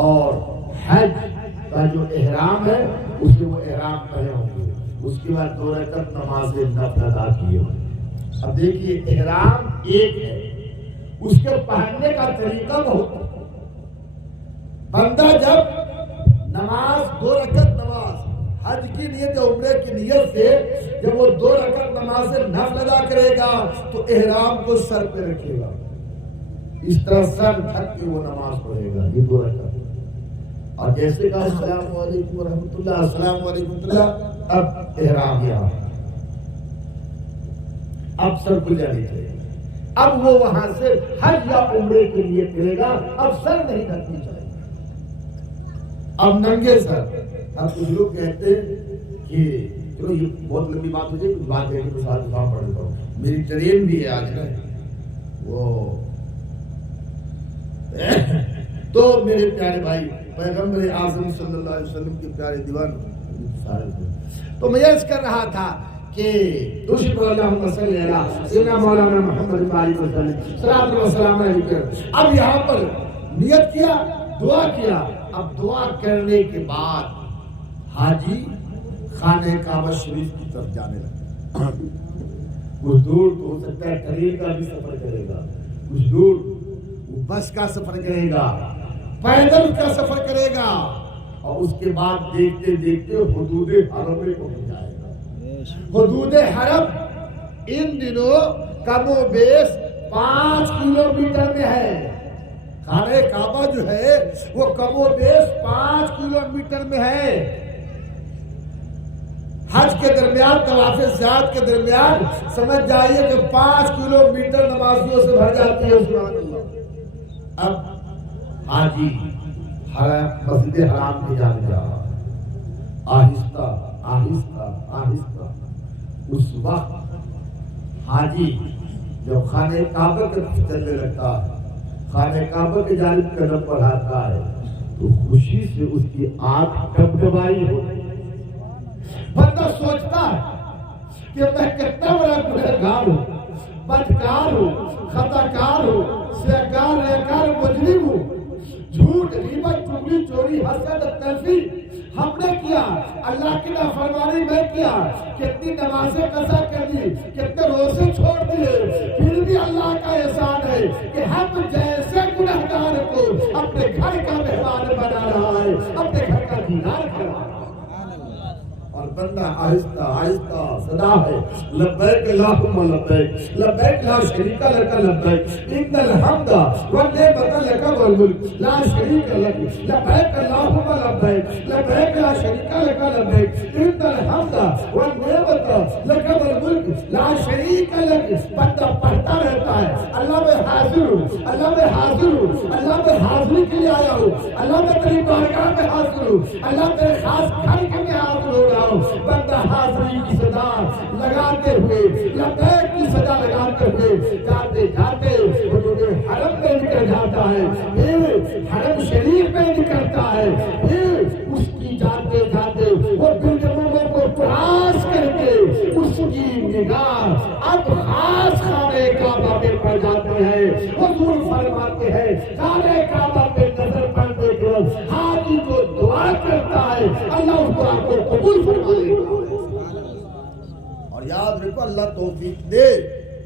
اور حج کا جو احرام ہے اس سے وہ احرام پہنے ہوں گے، اس کے بعد 2 رکعت نماز نفل ادا کیے ہوں گے۔ اب دیکھیے احرام ایک ہے، اس کے پہننے کا طریقہ بہت۔ بندہ جب نماز 2 رکعت نماز حج کی نیت یا عمرے کی نیت سے جب وہ 2 رکعت نماز نفل ادا کرے گا تو احرام کو سر پہ رکھے گا، اس طرح سر ڈھک کے وہ نماز پڑھے گا، یہ 2 رکعت۔ اور جیسے کہا السلام علیکم ورحمۃ اللہ، السلام علیکم ورحمۃ اللہ، اب احرام یہاں، اب سر کھل جانی چاہیے۔ اب وہ وہاں سے حج یا عمرے کے لیے کرے گا، اب سر نہیں ڈھکنی چاہیے، اب ننگے سر۔ اب کچھ لوگ کہتے ہیں کہ چلو یہ بہت لمبی بات ہو جائے، کچھ بات ہے کہ ساتھ پڑھ لیتا ہوں، میری ٹرین بھی ہے آج نا وہ۔ تو میرے پیارے بھائی، پیغمبر اعظم صلی اللہ علیہ وسلم کے پیارے دیوان سارے تھے، تو میں عرض کر رہا تھا کہ اللہم صلی علی سیدنا مولانا محمد علیہ وسلم صلاۃ و سلام علیہ۔ اب یہاں پر نیت کیا، دعا کیا، اب دعا کرنے کے بعد حاجی خانہ کعبہ شریف کی طرف جانے لگا۔ کچھ دور تو ہو سکتا ہے ٹرین کا بھی سفر کرے گا، کچھ دور بس کا سفر کرے گا، پیدل کا سفر کرے گا، اور اس کے بعد دیکھتے دیکھتے حدود حرم میں پہنچ جائے گا۔ حدود حرم ان دنوں کم و بیش 5 کلومیٹر میں ہے، خانہ کعبہ جو ہے وہ کم و بیش 5 کلومیٹر میں ہے۔ حج کے درمیان طواف زیارت کے درمیان سمجھ جائیے کہ 5 کلومیٹر نمازیوں سے بھر جاتی ہے، سبحان اللہ۔ اب حاجی مسجد حرام میں جانے جا رہا، آہستہ آہستہ آہستہ۔ اس وقت حاجی جب خانہ کعبہ کی طرف چلنے لگتا ہے، خانہ کعبہ کی جانب قدم بڑھاتا ہے تو خوشی سے اس کی آنکھ ڈبڈبائی ہوتی ہے۔ بندہ سوچتا ہے کہ میں کتنا بڑا گنہگار ہوں، بدکار ہوں، خطاکار ہوں، سیاکار ریاکار مجرم ہوں، جھوٹ غیبت چغلی چوری حسد تلفی ہم نے کیا، اللہ کی نافرمانی میں کیا، کتنی نمازیں قضا کر دی، کتنے روزے چھوڑ دیے، پھر بھی اللہ کا احسان ہے کہ ہم جیسے گنہگار کو اپنے گھر کا مہمان بنا رہا ہے، اپنے گھر کا دیدار کر رہا ہے۔ اور بندہ آہستہ آہستہ صدا ہے لبیک اللہم لبیک، لبیک لا شریک لک لبیک، ان الحمد والنعمت لک والملک لا شریک لک، لبیک اللہم لبیک، لبیک لا شریک لک لبیک، ان الحمد والنعمت لک والملک لا شریک لک۔ بندہ پڑھتا رہتا ہے، اللہ میں حاضر ہوں، اللہ میں حاضر ہوں، اللہ میں حاضری کے لیے آیا ہوں، اللہ میں تیری بارگاہ میں حاضر ہوں، اللہ تیرے خاص گھر کے میں حاضر ہو رہا ہوں۔ بندہ حاضری کی صدا لگاتے ہوئے، لبیک کی صدا لگاتے ہوئے جاتے جاتے حدود حرم میں نکل جاتا ہے، پھر حرم شریف میں نکلتا ہے، پھر اس کی جاتے جاتے وہ بلڈنگوں کو کراس کر کے اس کی نگاہ اب خاص خانہ کعبہ پہ پڑ جاتی ہے۔ حضور فرماتے ہیں خانہ کعبہ پہ نظر پڑنے کے بعد حاجی کو دعا کرتا ہے، اللہ اس دعا کو قبول فرمائے گا۔ اور یاد رکھو اللہ توفیق دے،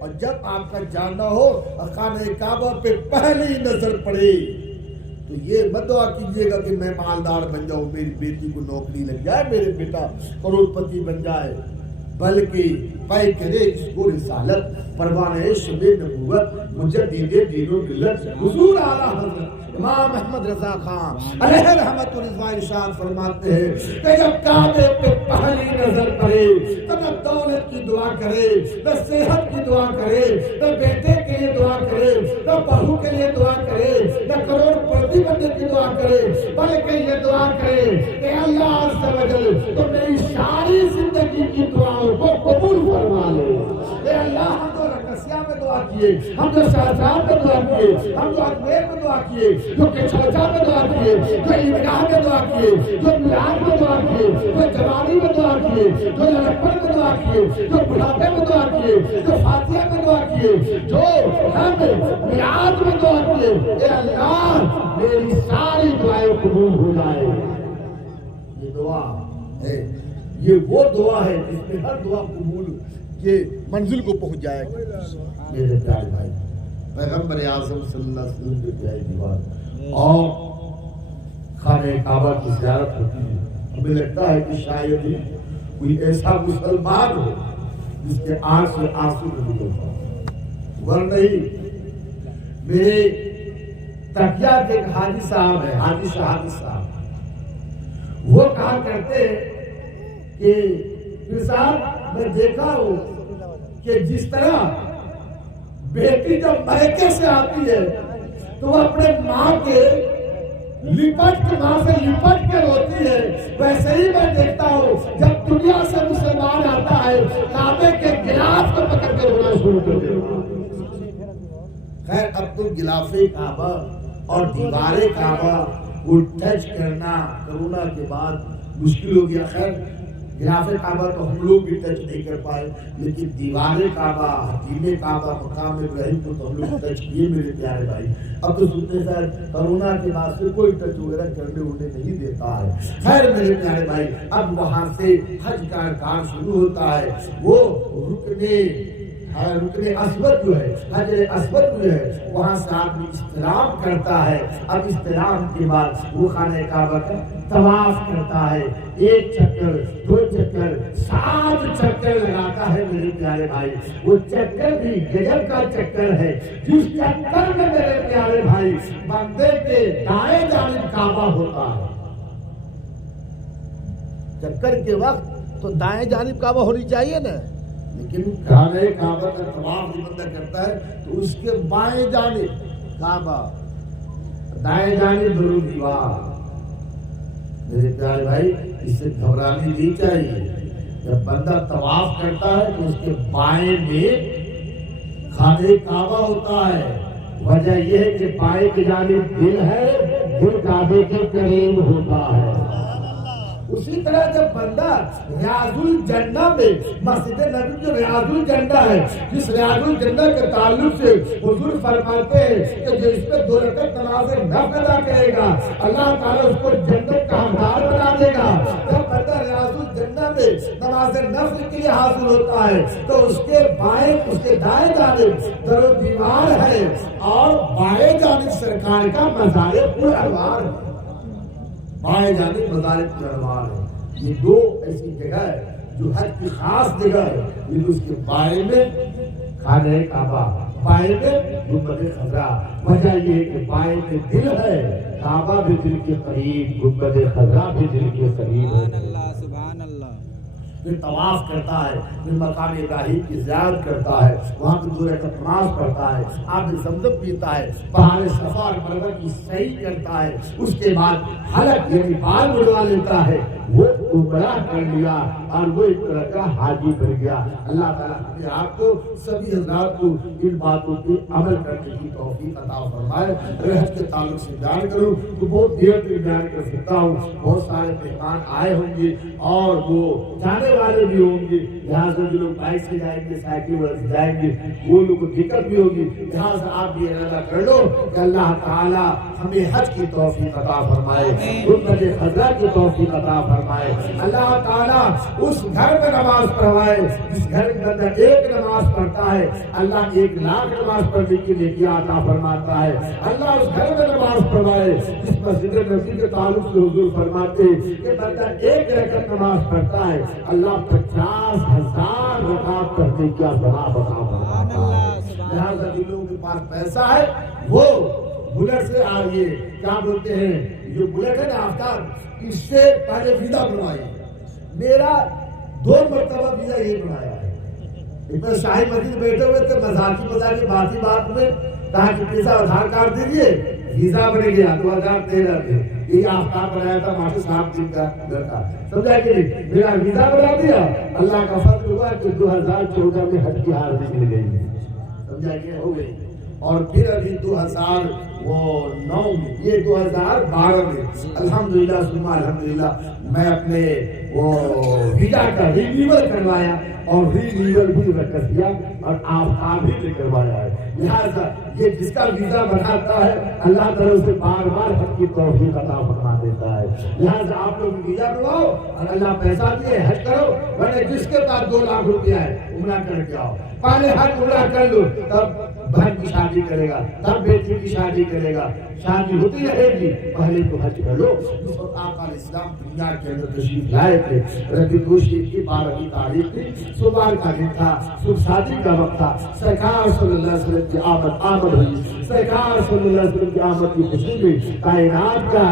اور جب آپ کا جانا ہو خانہ کعبہ پہ پہلی نظر پڑے تو یہ مت دعا کیجیے گا کہ میں مالدار بن جاؤں، میری بیٹی کو نوکری لگ جائے، میرے بیٹا کروڑ پتی بن جائے، بلکہ پے کرے اس کو رسالت، پروانہ شب نبوت، مجدد دین و ملت حضور اعلیٰ حضرت امام احمد رضا خان علیہ رحمت رضوان ارشاد فرماتے ہیں کہ جب کعبے پہ پہلی نظر پڑے تو نہ دولت کی دعا کرے، نہ صحت کی دعا کرے، نہ بیٹے کے لیے دعا کرے، نہ بہو کے لیے دعا کرے، نہ کروڑ پتی بننے کی دعا کرے، بلکہ یہ دعا کرے کہ اللہ عز و جل تو میری ساری زندگی کی دعاؤں کو قبول فرما لے۔ اے اللہ ہم تو رکسیہ میں دعا کیے، ہم تو شاہجہاں میں دعا کیے، ہم تو اجمیر میں دعا کیے، جو کچھوچا میں دعا کیے، جو عیدگاہ میں دعا کیے، جو میلاد میں دعا کیے، جو جوانی میں دعا کیے، جو لڑکپن میں دعا کیے، جو بڑھاپے میں دعا کیے، جو فاتحہ میں دعا کیے، جو ہم میلاد میں دعا کیے، اے اللہ میری ساری دعائیں قبول ہو جائے. یہ دعا ہے، یہ وہ دعا ہے جس میں ہر دعا قبول کے منزل کو پہنچ جائے گا. میرے پیارے بھائی، پیغمبر اعظم صلی اللہ علیہ وسلم کے پیاری دیوار اور خانہ کعبہ کی زیارت ہوتی ہے. ہمیں لگتا ہے کہ شاید ہی کوئی ایسا مسلمان ہو جس کے آنکھ سے آنسو نہیں نکلتا. ورنہ میرے تکیہ کے ایک حاجی صاحب ہے، حاجی صاحب، وہ کہا کرتے کہ پھر صاحب میں دیکھا ہوں کہ جس طرح بیٹی جب میکے سے آتی ہے تو وہ اپنے ماں سے لپٹ کے روتی ہے، ویسے ہی میں دیکھتا ہوں جب دنیا سے مسلمان آتا ہے کعبے کے غلاف کو پکڑ کے رونا شروع کر دیتا. خیر اب تو غلاف کعبہ اور دیوار کعبہ کو ٹچ کرنا کرونا کے بعد مشکل ہو گیا. خیر غلاف کعبہ تو ہم لوگ بھی ٹچ نہیں کر پائے، لیکن دیوار کعبہ، حتیم کعبہ، مقام ابراہیم کو تو ہم لوگ ٹچ کیے. میرے پیارے بھائی اب تو سنتے سر کرونا کے بعد سے کوئی ٹچ وغیرہ کرنے ہونے نہیں دیتا ہے. خیر میرے پیارے بھائی اب وہاں سے حج کا کام شروع ہوتا ہے. وہ رکن اسود جو ہے، حجر اسود جو ہے، وہاں سے آدمی استلام کرتا ہے. اب استلام کے بعد وہ خانہ کعبہ کا طواف کرتا ہے. 1 چکر 2 چکر 7 چکر لگاتا ہے. میرے پیارے بھائی وہ چکر بھی گجب کا چکر ہے. جس چکر میں میرے پیارے بھائی بندے کے دائیں جانب کعبہ ہوتا ہے. چکر کے وقت تو دائیں جانب کعبہ ہونی چاہیے نا، لیکن خانہ کعبہ کا طواف بھی بندہ کرتا ہے تو اس کے بائیں جانب کعبہ، دائیں جانب ضرور دیوار. میرے پیارے بھائی اس سے گھبرانی نہیں چاہیے. جب بندہ طواف کرتا ہے تو اس کے بائیں میں خانہ کعبہ ہوتا ہے. وجہ یہ ہے کہ بائیں کی جانب دل ہے، دل کعبے کے قریب ہوتا ہے. اسی طرح جب بندہ ریاض الجنہ میں مسجد نبی جو ریاض الجنہ ہے، جس ریاض الجنہ کے تعلق سے حضور فرماتے ہیں کہ جو اس میں 2 رکعت نماز نفل ادا کرے گا اللہ تعالیٰ اس کو جنت کا حقدار بنا دے گا. جب بندہ ریاض الجنہ میں نماز نفل کے لیے حاضر ہوتا ہے تو اس کے بائیں اس کے دائیں جانب در و دیوار ہے اور بائیں جانب سرکار کا مزار پرانوار ہے. بائیں جانب مزار پرانوار ہے. یہ 2 ایسی جگہ ہے جو حج کی خاص جگہ ہے. لیکن اس کے بائیں میں خانہ کعبہ، بائیں میں گنبد خضرا. وجہ یہ ہے کہ بائیں میں دل ہے، کعبہ بھی دل کے قریب، گنبد خضرا بھی دل کے قریب ہے. سبحان اللہ. پھر طواف کرتا ہے، پھر مقام ابراہیم کی زیارت کرتا ہے، وہاں پہ 2 رکعت نماز پڑھتا ہے، آب زمزم پیتا ہے، پہاڑ صفا اور مروہ کی سعی کرتا ہے. اس کے بعد حلق یعنی بال مڑوا لیتا ہے. وہ عمرہ کر لیا اور وہ ایک طرح کا حاجی بن گیا. اللہ تعالیٰ نے آپ کو سبھی حضرات کو ان باتوں پہ عمل کرنے کی توفیق عطا فرمائے. حج کے تعلق سے بیان کروں تو بہت دیر تک بیان کر سکتا ہوں. بہت سارے مہمان آئے ہوں گے اور وہ جانے والے بھی ہوں گے. لہٰذا جو لوگ بائک سے جائیں گے، سائیکل سے جائیں گے، وہ لوگوں کو دقت بھی ہوگی. لہٰذا آپ بھی ارادہ کر لو کہ اللہ تعالیٰ ہمیں حج کی توفیق عطا فرمائے، گنبد خضرا کی توفیق عطا فرمائے. اللہ تعالیٰ اس گھر میں نماز پڑھوائے جس گھر کے اندر 1 نماز پڑھتا ہے اللہ 1 لاکھ نماز پڑھنے کے لیے کیا عطا فرماتا ہے. اللہ اس گھر میں نماز پڑھوائے جس مسجد نبی کے تعلق سے حضور فرماتے کہ بندہ 1 رکعت نماز پڑھتا ہے اللہ 50,000 رکعت پڑھنے کا ثواب عطا فرماتا ہے. لہٰذا جن لوگوں کے پاس پیسہ ہے وہ بلٹ سے آئیے، کیا بولتے ہیں جو بلٹ ہے نا آفتاب، اس سے پہلے ویزا بنوائیے. میرا 2 مرتبہ ویزا یہ بنایا ہے. اتنے شاہی مسجد بیٹھے ہوئے تھے، مذاقی بات میں کہا کہ پیسہ آدھار کارڈ دیجیے، ویزا بن گیا 2013 میں. یہ آفتاب بنایا تھا ماشاء صاحب دن کا لڑکا، سمجھا کہ نہیں؟ میرا ویزا بنا دیا. اللہ کا فضل ہوا کہ 2014 میں حج کی حاضری مل گئی، سمجھا کہ ہو گئی. اور پھر ابھی وہ 9 میں، یہ 2012 میں الحمدللہ ثم الحمدللہ میں اپنے وہ ویزا کا رینیول کروایا اور رینیول بھی رکھ دیا اور آپ ہی نے کروایا ہے. لہٰذا یہ جس کا ویزا بناتا ہے اللہ تعالیٰ اسے بار بار حج کی توفیق عطا فرما دیتا ہے. لہٰذا آپ لوگ ویزا بنواؤ اور اللہ پیسہ دیے حج کرو، ورنہ جس کے پاس 2 لاکھ روپیہ ہے عمرہ کر کے آؤ. پہلے حج عمرہ کر لو، تب بہن کی شادی کرے گا، تب بیٹی کی شادی کرے گا. شادی ہوتی رہے گی، پہلے تو حج کر لو. اس وقت آقا علیہ السلام دنیا کے اندر تشریف لائے تھے. ربیع الشریف کی 12ویں تاریخ تھی، صبح کا دن تھا، صبح شادی کا وقت تھا. سرکار صلی اللہ علیہ وسلم کی آمد ہوئی. سرکار صلی اللہ علیہ وسلم کی آمد کی خوشی میں کائنات کا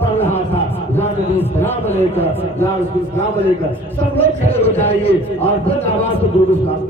پڑھ رہا تھا یا نبی السلام علیکم یا رسول السلام علیکم. سب لوگ کھڑے ہو جائیے اور بلند آواز سے درود السلام